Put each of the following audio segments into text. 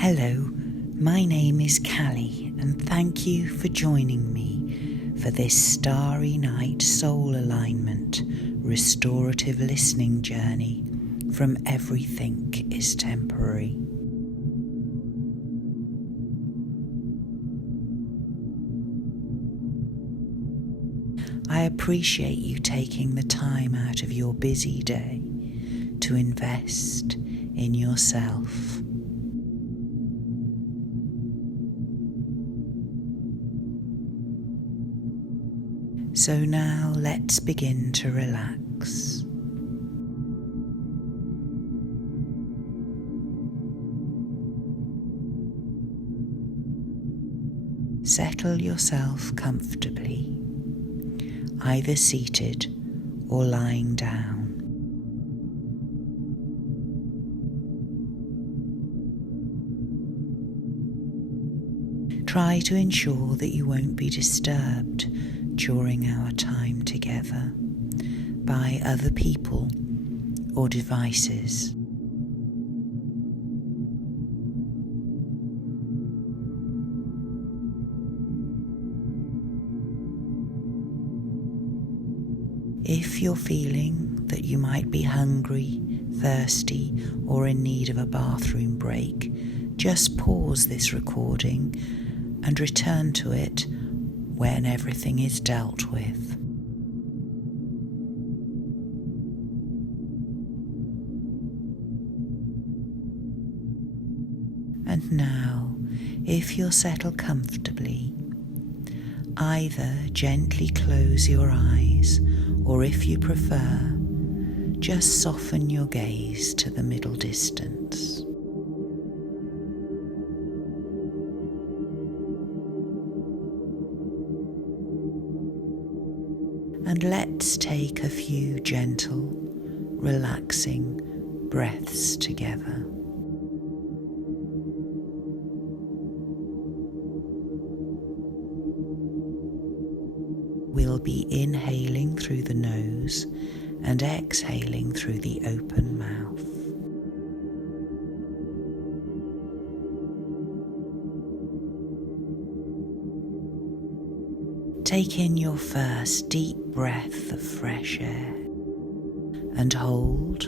Hello, my name is Callie, and thank you for joining me for this Starry Night Soul Alignment Restorative Listening Journey from Everything is Temporary. I appreciate you taking the time out of your busy day to invest in yourself. So now let's begin to relax. Settle yourself comfortably, either seated or lying down. Try to ensure that you won't be disturbed during our time together by other people or devices. If you're feeling that you might be hungry, thirsty, or in need of a bathroom break, just pause this recording and return to it when everything is dealt with. And now, if you're settled comfortably, either gently close your eyes, or if you prefer, just soften your gaze to the middle distance. And let's take a few gentle, relaxing breaths together. We'll be inhaling through the nose and exhaling through the open mouth. Take in your first deep breath of fresh air and hold,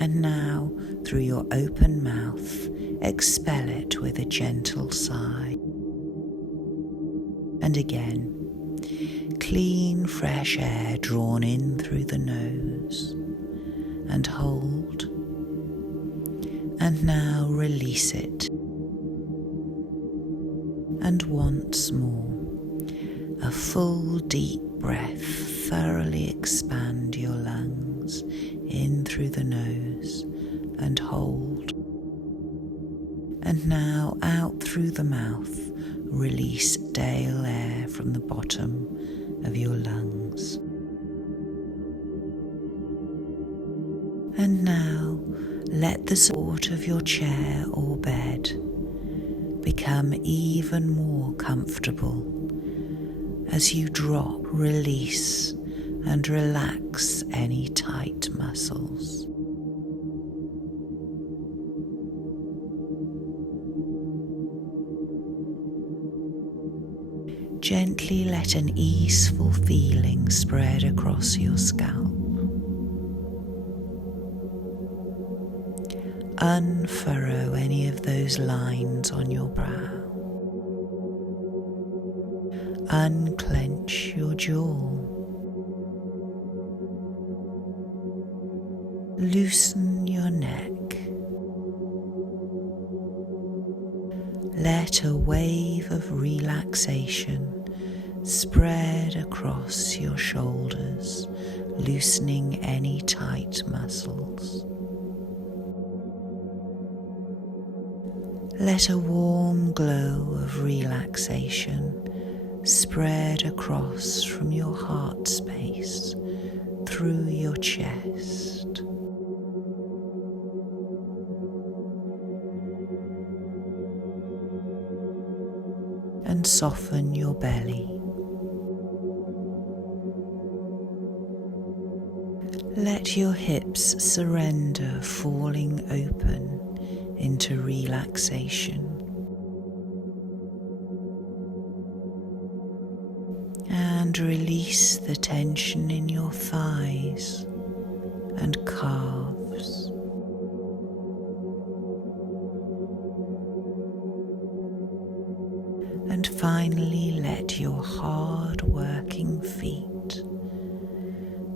and now through your open mouth expel it with a gentle sigh. And again, clean fresh air drawn in through the nose and hold, and now release it. And once more, a full deep breath, thoroughly expand your lungs in through the nose and hold. And now out through the mouth, release stale air from the bottom of your lungs. And now let the support of your chair or bed become even more comfortable as you drop, release, and relax any tight muscles. Gently let an easeful feeling spread across your scalp. Unfurrow any of those lines on your brow. Unclench your jaw. Loosen your neck. Let a wave of relaxation spread across your shoulders, loosening any tight muscles. Let a warm glow of relaxation spread across from your heart space through your chest. And soften your belly. Let your hips surrender, falling open into relaxation. And release the tension in your thighs and calves. And finally, let your hard-working feet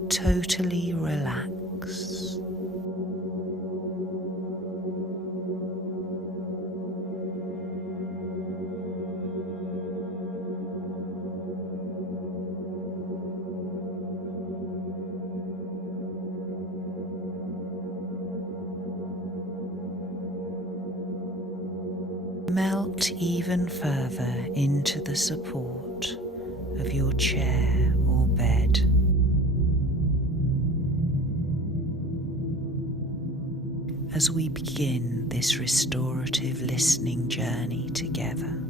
totally relax. Melt even further into the support of your chair or bed. As we begin this restorative listening journey together.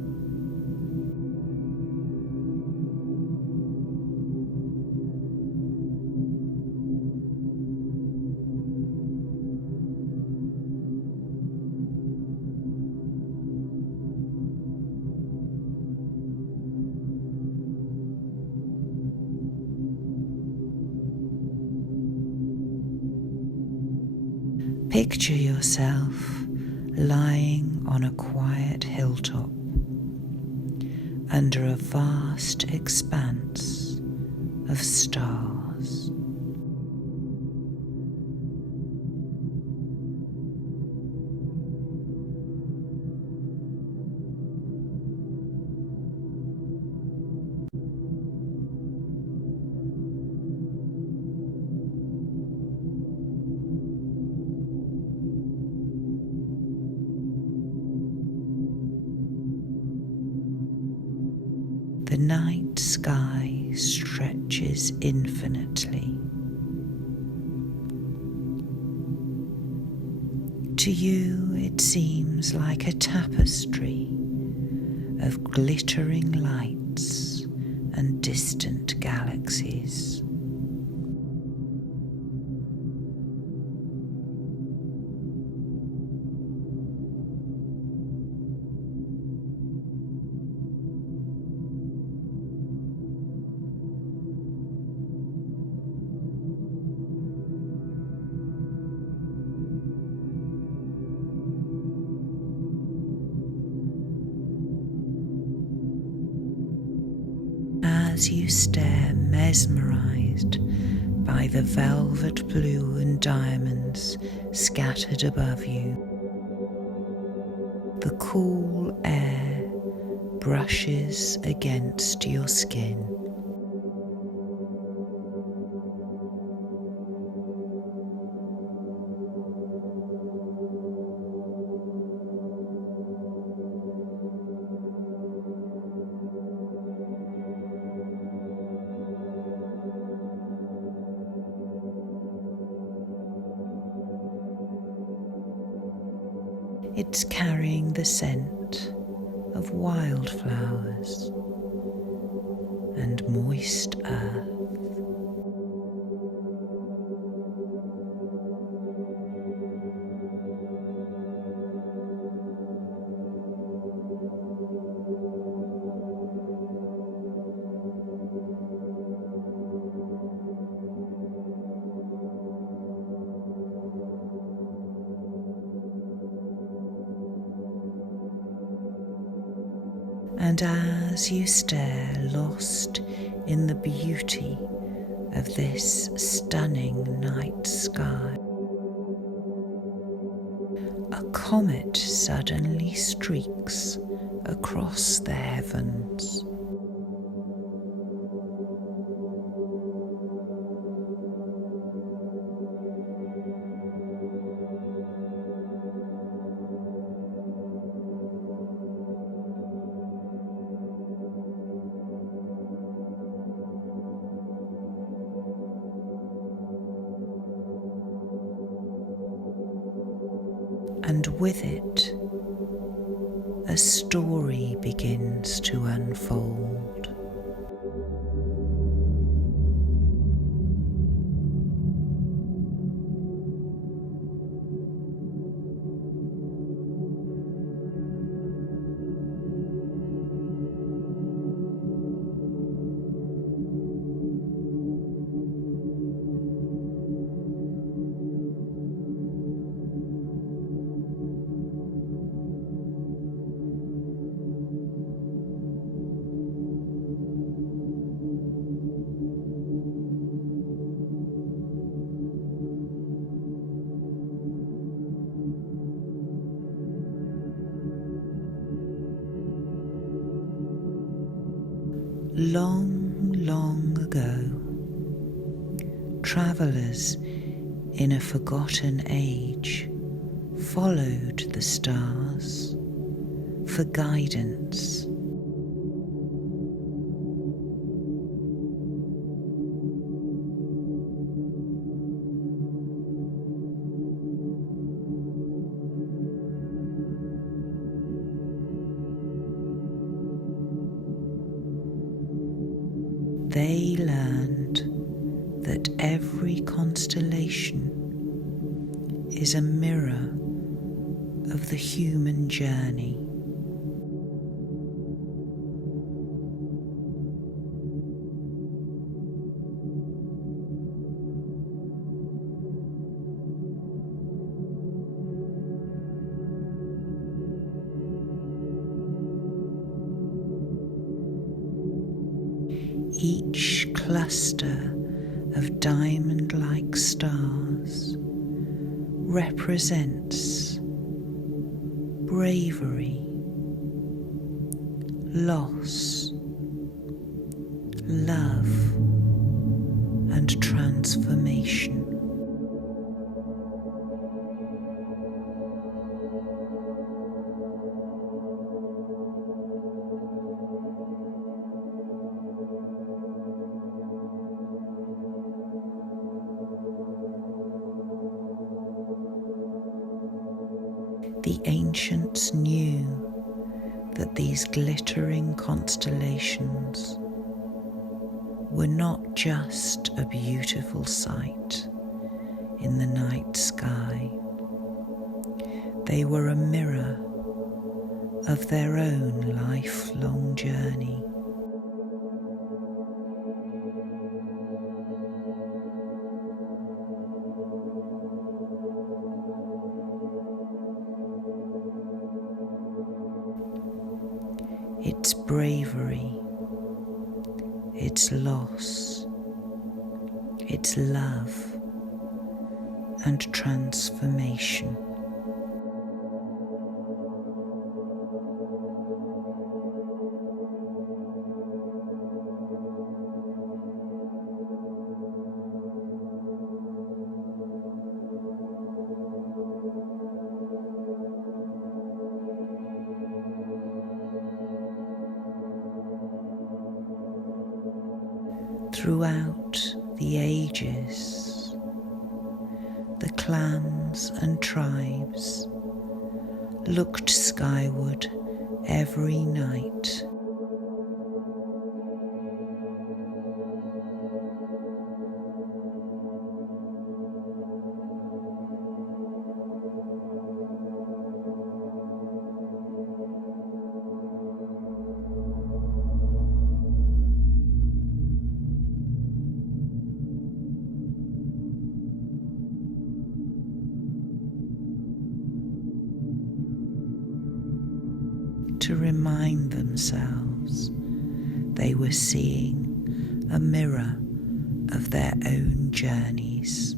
Picture yourself lying on a quiet hilltop under a vast expanse of stars. The night sky stretches infinitely. To you, it seems like a tapestry of glittering lights and distant galaxies. As you stare mesmerized by the velvet blue and diamonds scattered above you, the cool air brushes against your skin. It's carrying the scent of wildflowers and moist earth. And as you stare, lost in the beauty of this stunning night sky, a comet suddenly streaks across the heavens. And with it, a story begins to unfold. Long, long ago, travellers in a forgotten age followed the stars for guidance. They learned that every constellation is a mirror of the human journey. Each cluster of diamond-like stars represents bravery, loss, love, and transformation. The ancients knew that these glittering constellations were not just a beautiful sight in the night sky. They were a mirror of their own lifelong journey. Its bravery, its loss, its love and transformation. Throughout the ages, the clans and tribes looked skyward every night. To remind themselves they were seeing a mirror of their own journeys.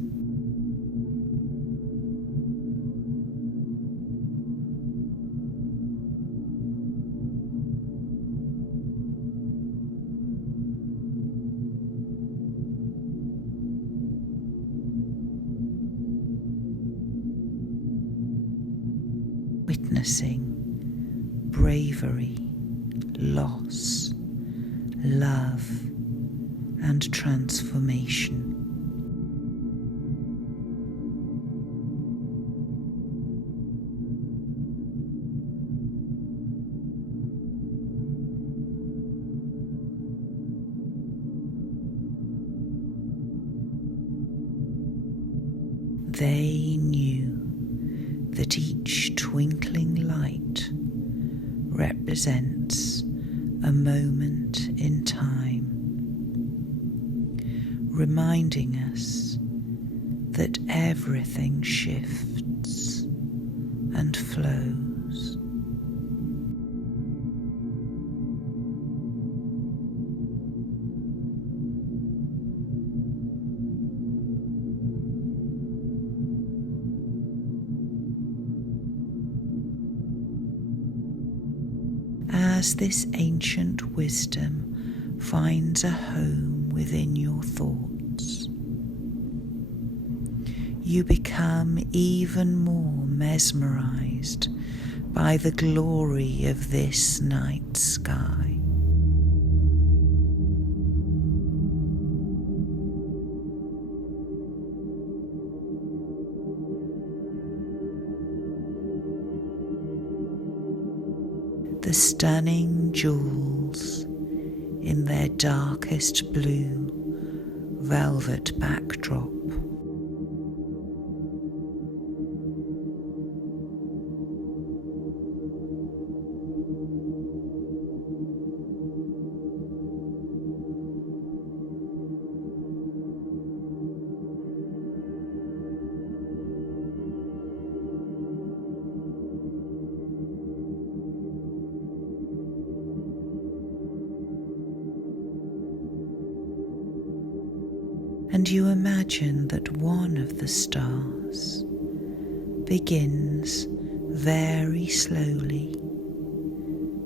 Witnessing bravery, loss, love, and transformation. They knew that each twinkling light represents a moment in time, reminding us that everything shifts and flows. As this ancient wisdom finds a home within your thoughts. You become even more mesmerized by the glory of this night sky. The stunning jewels in their darkest blue velvet backdrop. And you imagine that one of the stars begins very slowly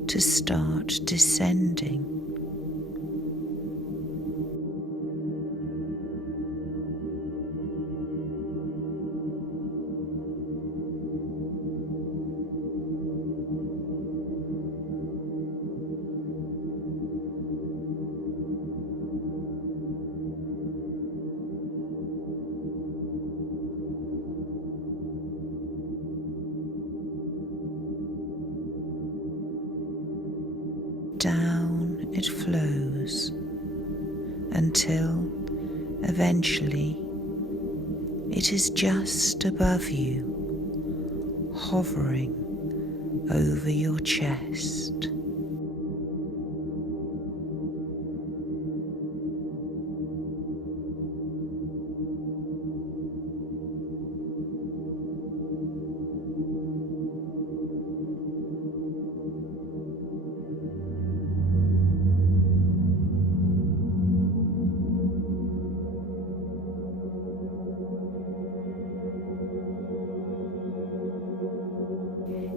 to start descending. Down it flows until eventually it is just above you, hovering over your chest.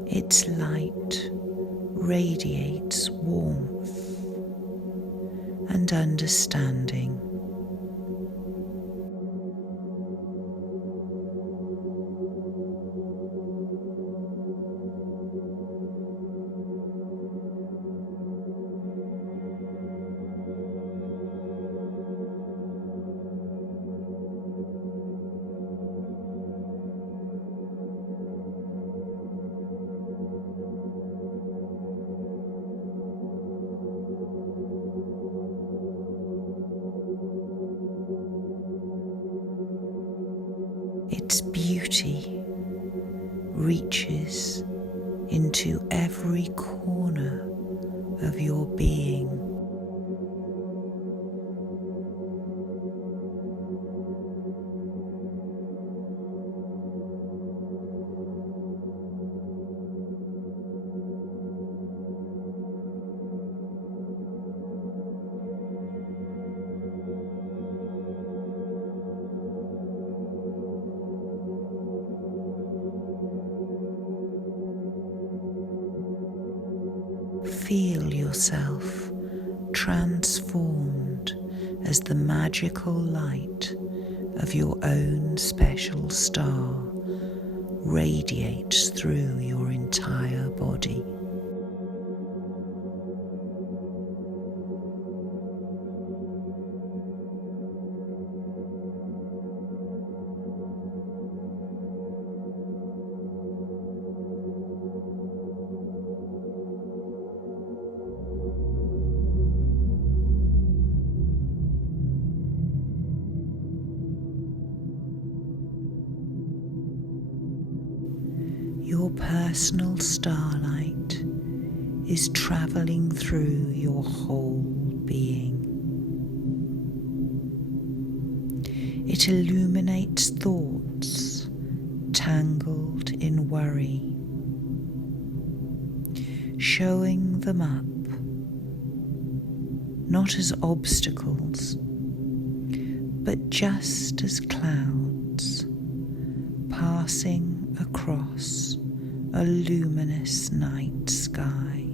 Its light radiates warmth and understanding. Its beauty reaches into every corner of your being. Feel yourself transformed as the magical light of your own special star radiates through your entire body. Your personal starlight is traveling through your whole being. It illuminates thoughts tangled in worry, showing them up not as obstacles, but just as clouds passing across a luminous night sky.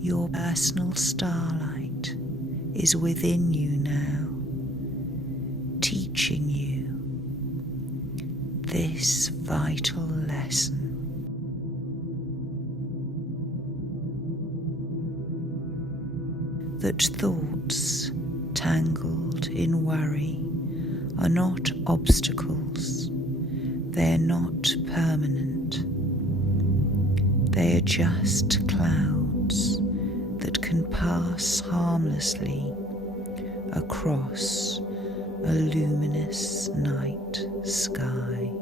Your personal starlight is within you now, teaching you this vital lesson. That thoughts tangled in worry are not obstacles, they are not permanent. They are just clouds that can pass harmlessly across a luminous night sky.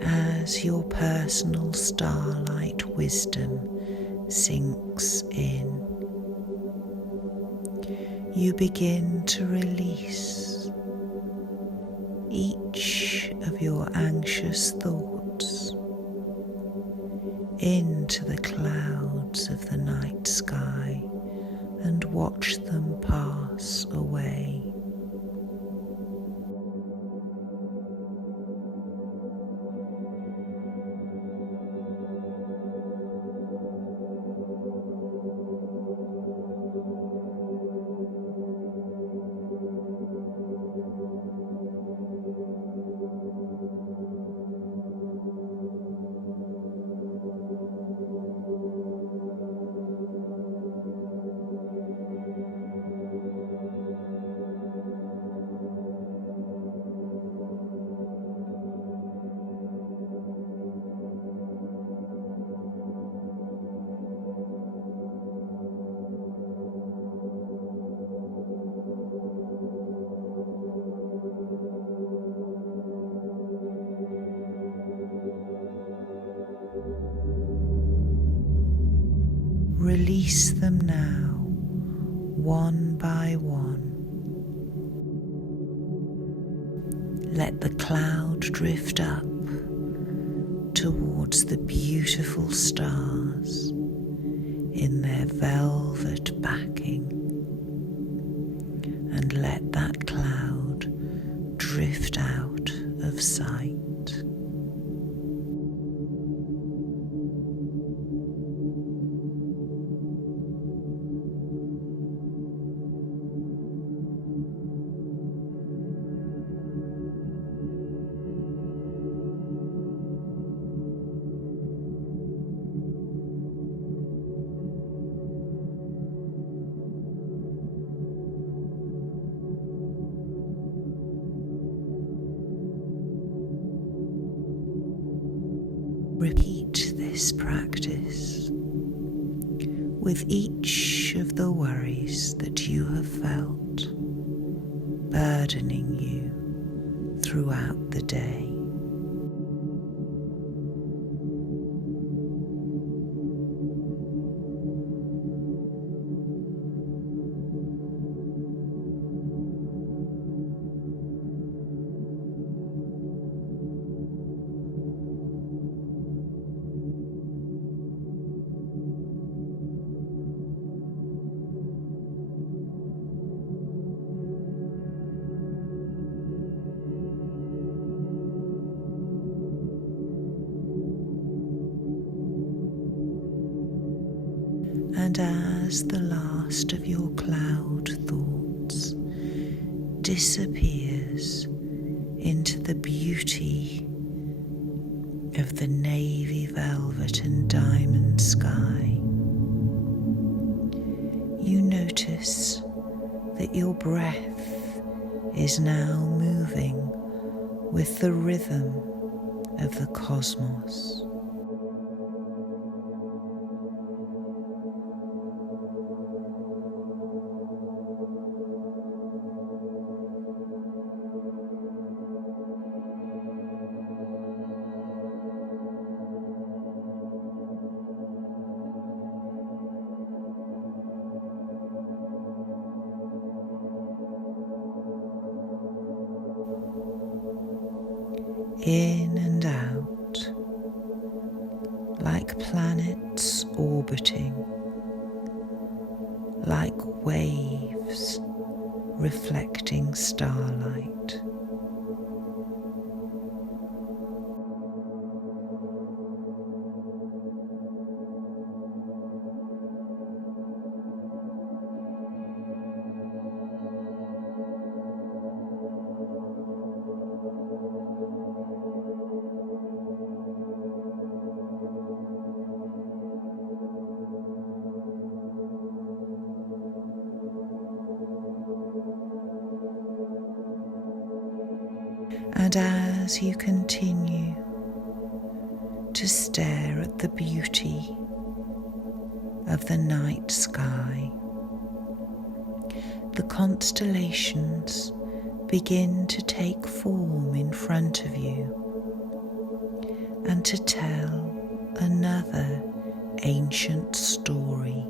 As your personal starlight wisdom sinks in, you begin to release each of your anxious thoughts into the clouds of the night sky and watch them pass away. Release them now, one by one. Let the cloud drift up towards the beautiful stars in their velvet backing, and let that cloud drift out of sight. Repeat this practice with each of the worries that you have felt burdening you throughout the day. And as the last of your cloud thoughts disappears into the beauty of the navy velvet and diamond sky, you notice that your breath is now moving with the rhythm of the cosmos. in and out, like planets orbiting, like waves reflecting starlight. And as you continue to stare at the beauty of the night sky, the constellations begin to take form in front of you and to tell another ancient story.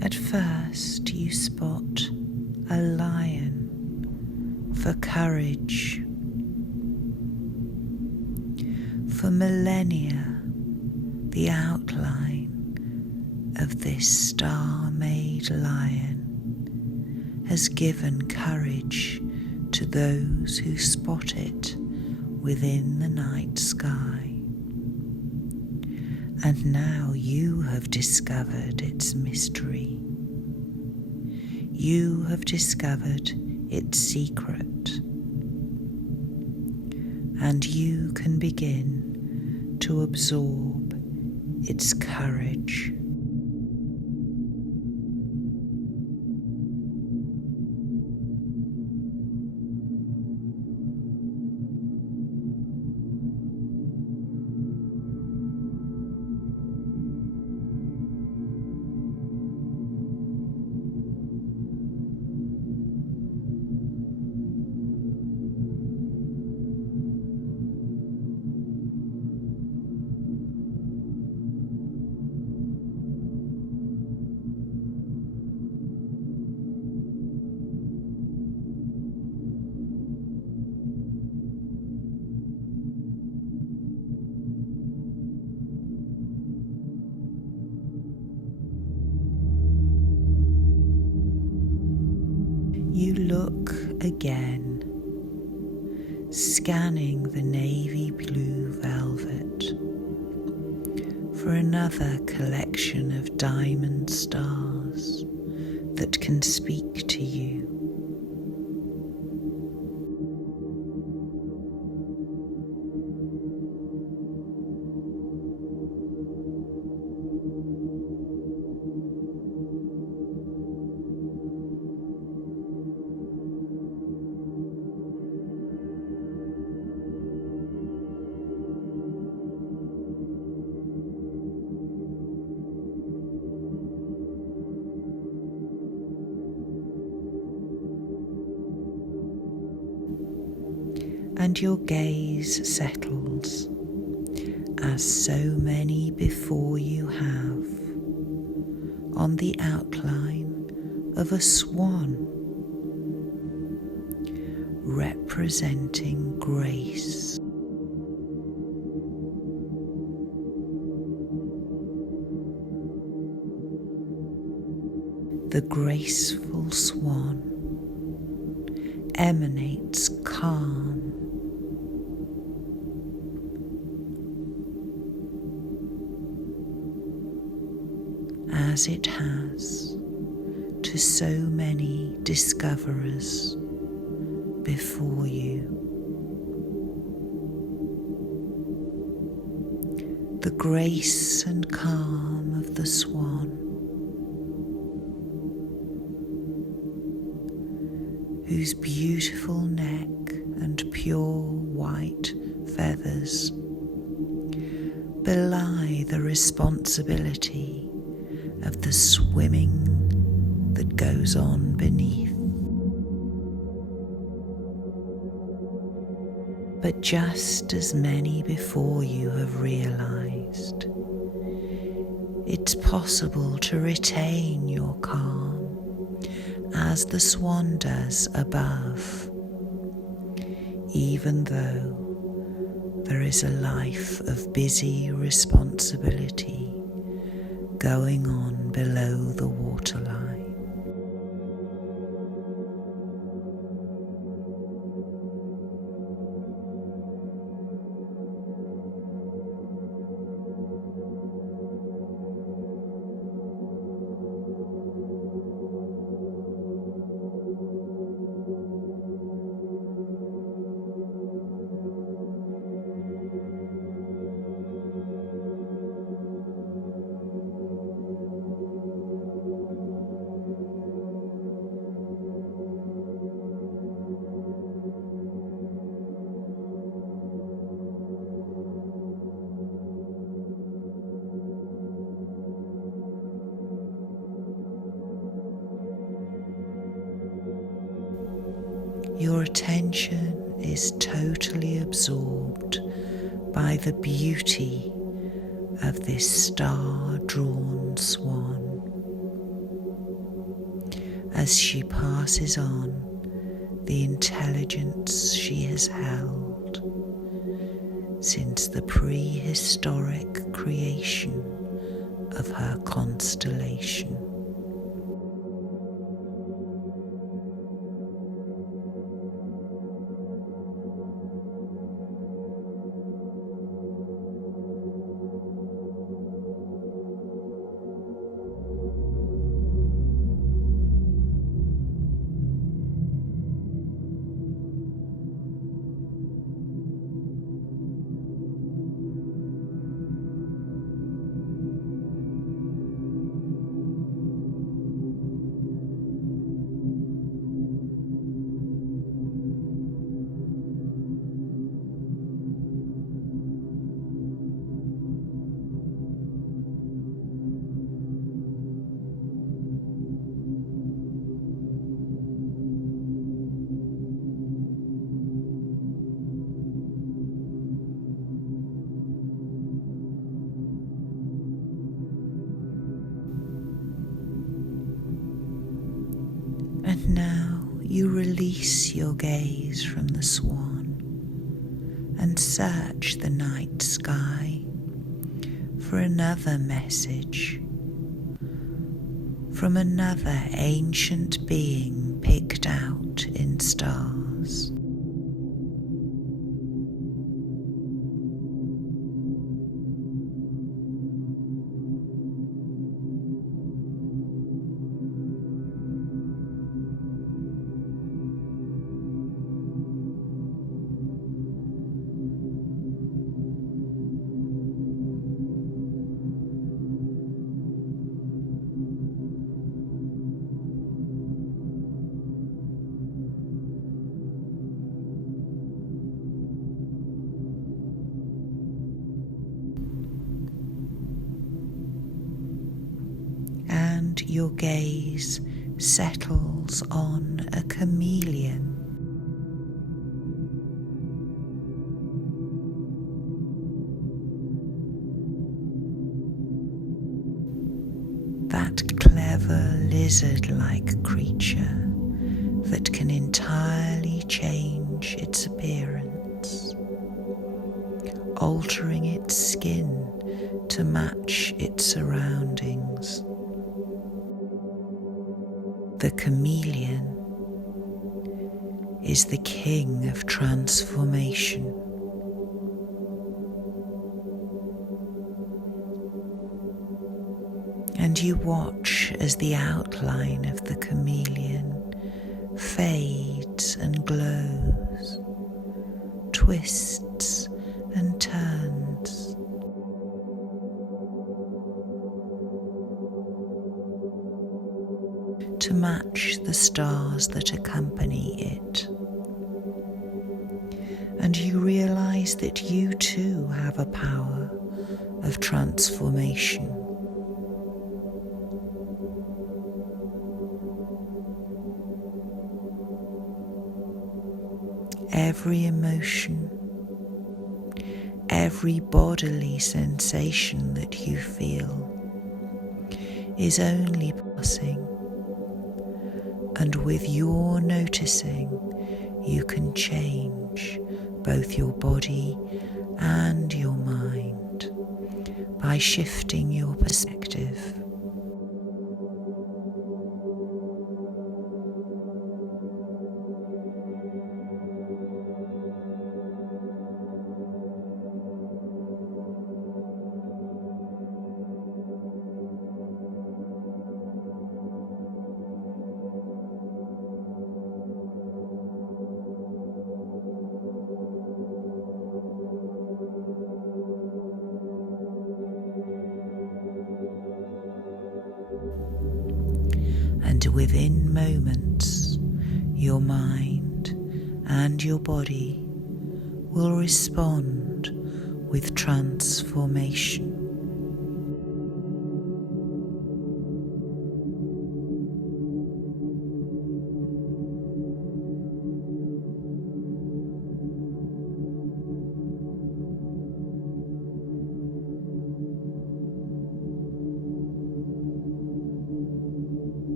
At first you spot a lion for courage. For millennia, the outline of this star-made lion has given courage to those who spot it within the night sky. And now you have discovered its mystery. You have discovered its secret. And you can begin to absorb its courage. You look again, scanning the navy blue velvet for another collection of diamond stars that can speak to you. And your gaze settles, as so many before you have, on the outline of a swan, representing grace. The graceful swan emanates calm, as it has to so many discoverers before you. The grace and calm of the swan whose beautiful neck and pure white feathers belie the responsibility of the swimming that goes on beneath. But just as many before you have realized, it's possible to retain your calm as the swan does above, even though there is a life of busy responsibility going on below the waterline. Your attention is totally absorbed by the beauty of this star-drawn swan as she passes on the intelligence she has held since the prehistoric creation of her constellation. And now you release your gaze from the swan and search the night sky for another message from another ancient being picked out in stars. And your gaze settles on a chameleon. That clever lizard-like creature that can entirely change its appearance, altering its skin to match its surroundings. The chameleon is the king of transformation. And you watch as the outline of the chameleon fades and glows, twists and turns. To match the stars that accompany it. And you realize that you too have a power of transformation. Every emotion, every bodily sensation that you feel is only passing, and with your noticing, you can change both your body and your mind by shifting your perspective. And within moments, your mind and your body will respond with transformation.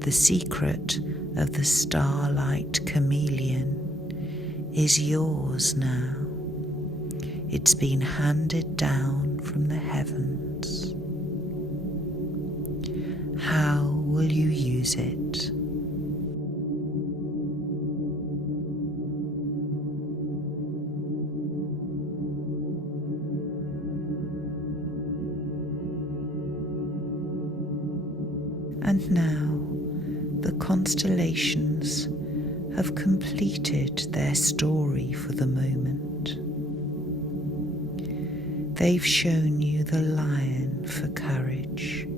The secret of the starlight chameleon is yours now. It's been handed down from the heavens. How will you use it? And now the constellations have completed their story for the moment. They've shown you the lion for courage,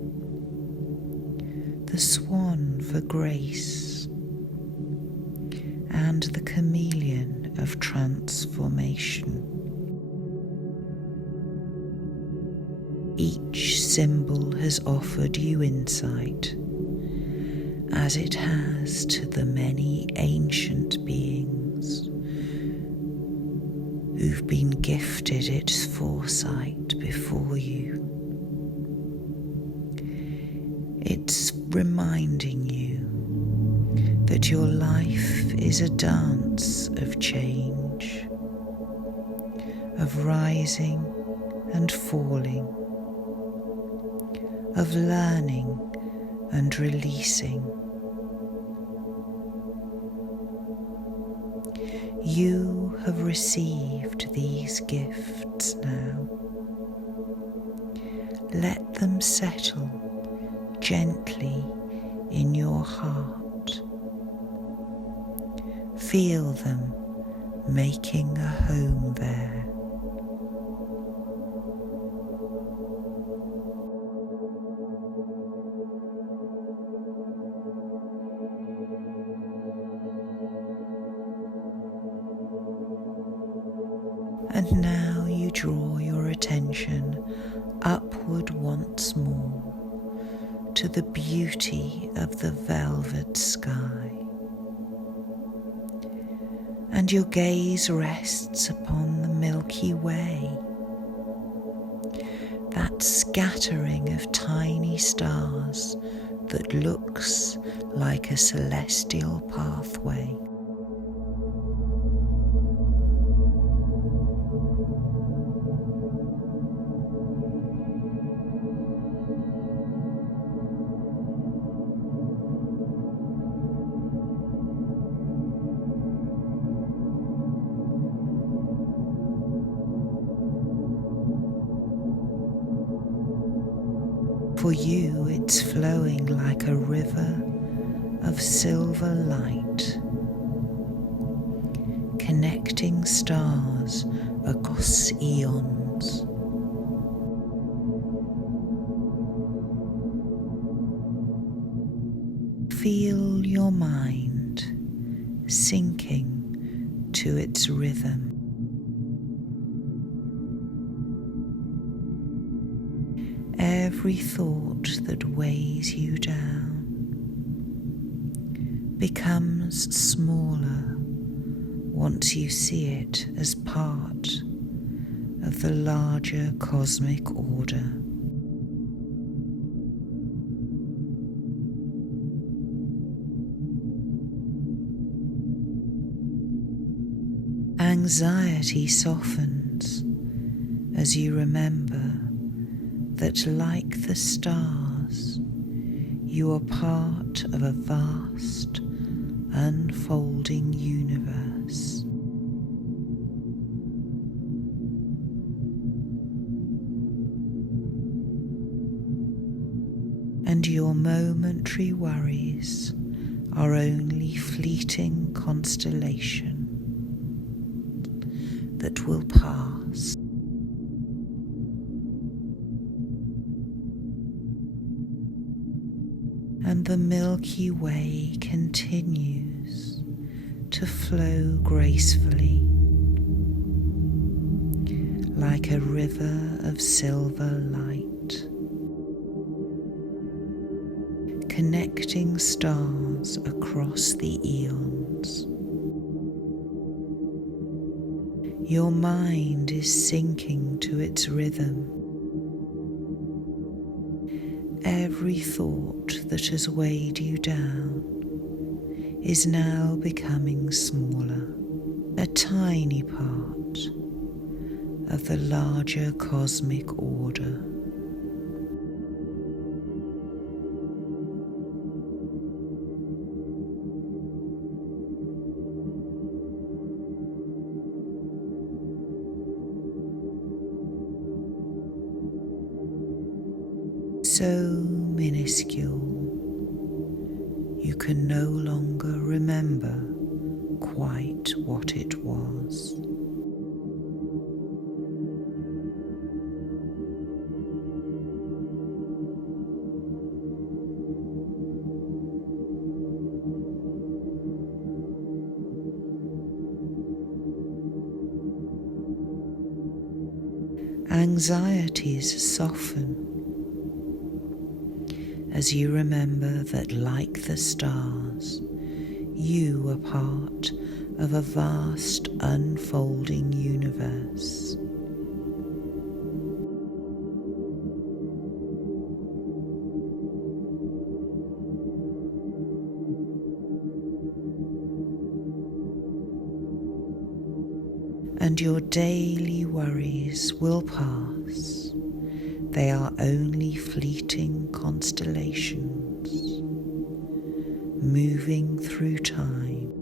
the swan for grace, and the chameleon of transformation. Each symbol has offered you insight, as it has to the many ancient beings who've been gifted its foresight before you. It's reminding you that your life is a dance of change, of rising and falling, of learning and releasing. You have received these gifts now. Let them settle gently in your heart. Feel them making a home there. And now you draw your attention upward once more to the beauty of the velvet sky. And your gaze rests upon the Milky Way, that scattering of tiny stars that looks like a celestial pathway. For you, it's flowing like a river of silver light, connecting stars across eons. Feel your mind sinking to its rhythm. Every thought that weighs you down becomes smaller once you see it as part of the larger cosmic order. Anxiety softens as you remember that, like the stars, you are part of a vast, unfolding universe. And your momentary worries are only fleeting constellation that will pass. And the Milky Way continues to flow gracefully, like a river of silver light, connecting stars across the eons. Your mind is sinking to its rhythm. Every thought that has weighed you down is now becoming smaller, a tiny part of the larger cosmic order. So minuscule, you can no longer remember quite what it was. Anxieties soften as you remember that, like the stars, you are part of a vast, unfolding universe. And your daily worries will pass. They are only fleeting constellations, moving through time.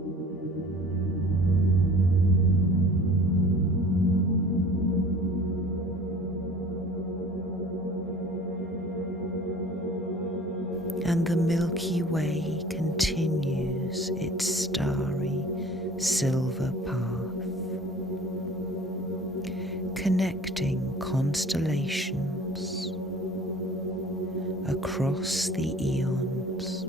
And the Milky Way continues its starry silver path, connecting constellations across the eons.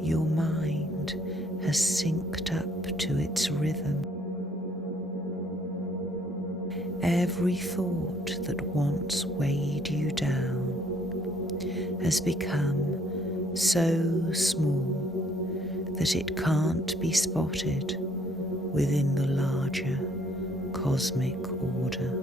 Your mind has synced up to its rhythm. Every thought that once weighed you down has become so small that it can't be spotted within the larger cosmic order.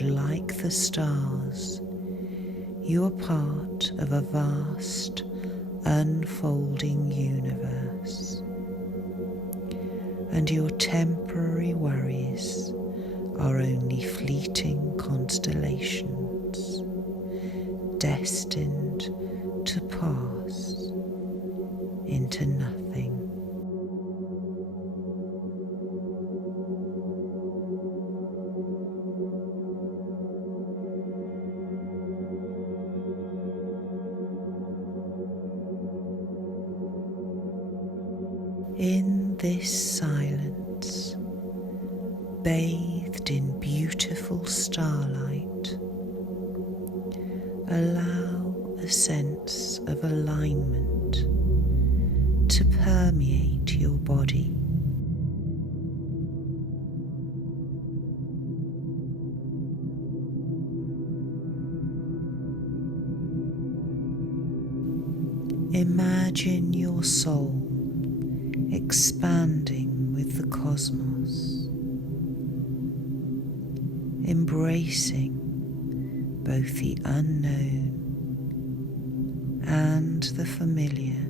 Like the stars, you are part of a vast, unfolding universe, and your temporary worries are only fleeting constellations destined to pass. into nothing. In this silence, bathed in beautiful starlight, allow a sense of alignment to permeate your body. Imagine your soul expanding with the cosmos, embracing both the unknown and the familiar.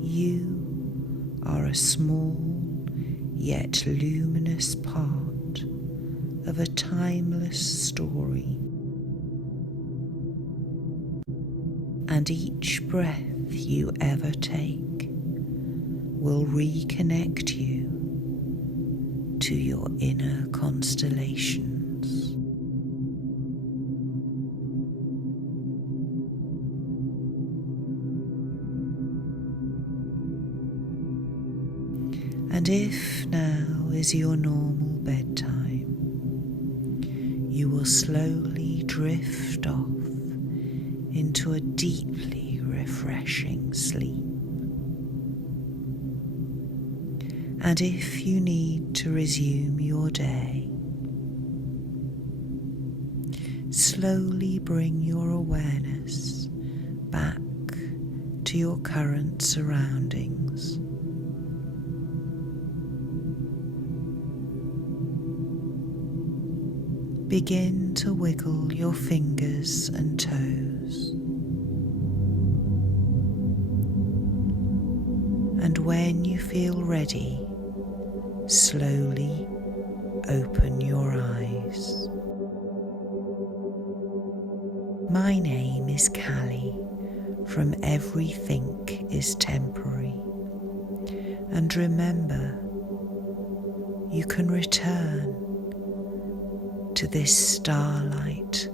You are a small yet luminous part of a timeless story, and each breath you ever take will reconnect you to your inner constellations. And if now is your normal bedtime, you will slowly drift off into a deeply refreshing sleep. And if you need to resume your day, slowly bring your awareness back to your current surroundings. Begin to wiggle your fingers and toes. And when you feel ready, slowly open your eyes. My name is Callie from Everything is Temporary. And remember, you can return to this starlight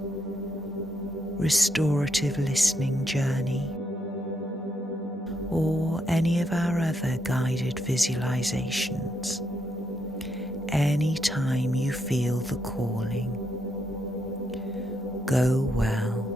restorative listening journey, or any of our other guided visualizations, anytime you feel the calling. Go well.